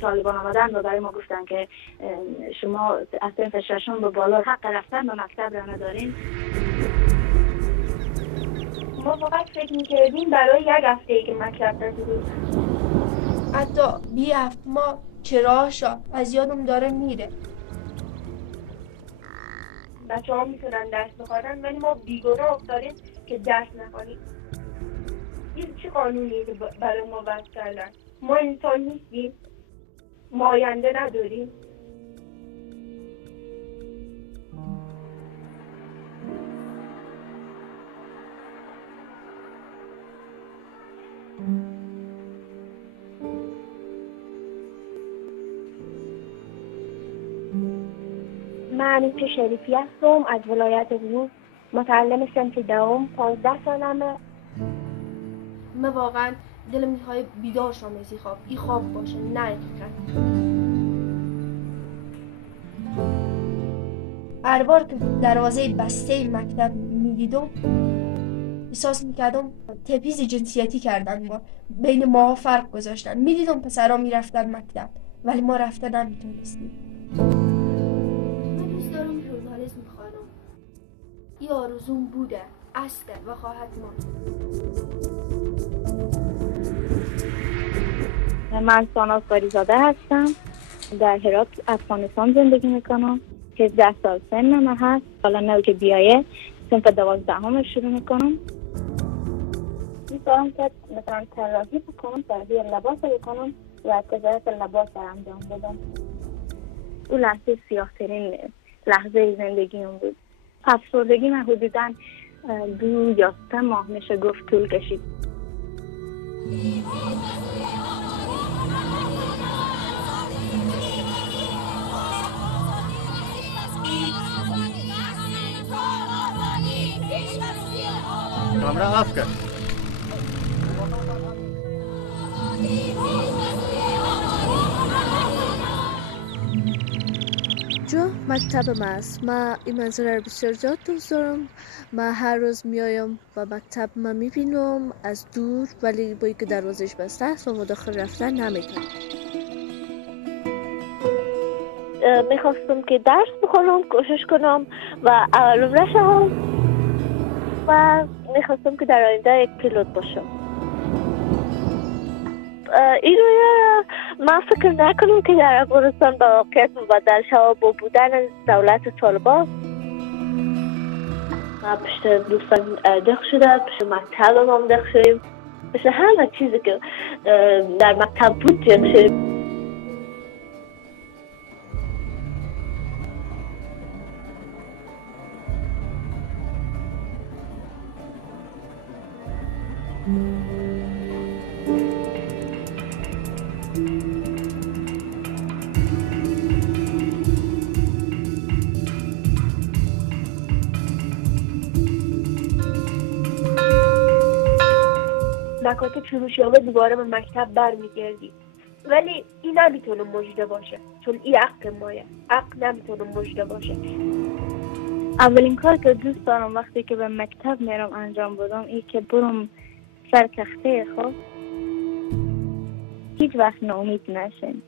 طالبان آمدن و برای ما گفتن که شما از صنف ششم به بالا حق رفتن به مکتب را ندارین. ما فقط فکر میکردیم برای یک هفته ای که مکتب رسیدیم. حتی بی هفت ما چراشا از یادم داره میره. بچه ها میتونن درس بخوانن ولی ما بیگناه افتادیم که درس نخوانیم. این چه قانونیه که برای ما وضع کردن؟ ما انسان نیستیم؟ ما آینده نداریم؟ من انیسه شریفی هستم از ولایت روز، متعلم صنف دوم، 15 سالمه. من واقعا دلم میخوای بیدار شم از این خواب باشه، نه حقیقت. هر بار که دروازه بسته مکتب میدیدم احساس میکردم تبعیض جنسیتی کردن، ما بین ما فرق گذاشتن. میدیدم پسرها میرفتن مکتب ولی ما رفتن نمیتونستیم. من دوست دارم ژورنالیسم بخوانم. این آرزوم بوده، است و خواهد ماند. من ساناز قاریزاده هستم، در هرات افغانستان زندگی میکنم. 17 سال سنم هست. حالا نه که بیایه صنف 12 شروع میکنم. می‌خوام که مثلا طراحی بکنم، طراحی لباس بکنم و تجارت لباس انجام بدم. اون لحظه سیاه‌ترین لحظه زندگیم بود. افسردگی من حدوداً 2 یا 3 ماه میشه گفت طول کشید. کامرا آف کن. جو مکتب ما است. ما این منظره رو بسیار زیاد دوست دارم. ما هر روز میایم و مکتب ما میبینم از دور، ولی با اینکه دروازش بسته است و مداخل رفتن نمیتونم. میخواستم که درس بخونم، کوشش کنم و اولم نشم و میخواستم که در آینده یک پیلوت باشم. این روی من فکر نکنم که در افغانستان با واقعیت مبدل شود با بودن دولت طالبان. ما پشت دوستان دق شده، پشت مکتب هم دق شدیم، پشت همه چیزی که در مکتب بود دق شدیم. مکاتب شروع شده دوباره به مکتب برمیگردی، ولی این نمیتونه مژده باشه، چون این حق مایه. حق نمیتونه مژده باشه. اولین کار که دوست دارم وقتی که به مکتب میرم انجام بدم این که برم سر تخته خود. هیچ وقت ناامید نشین.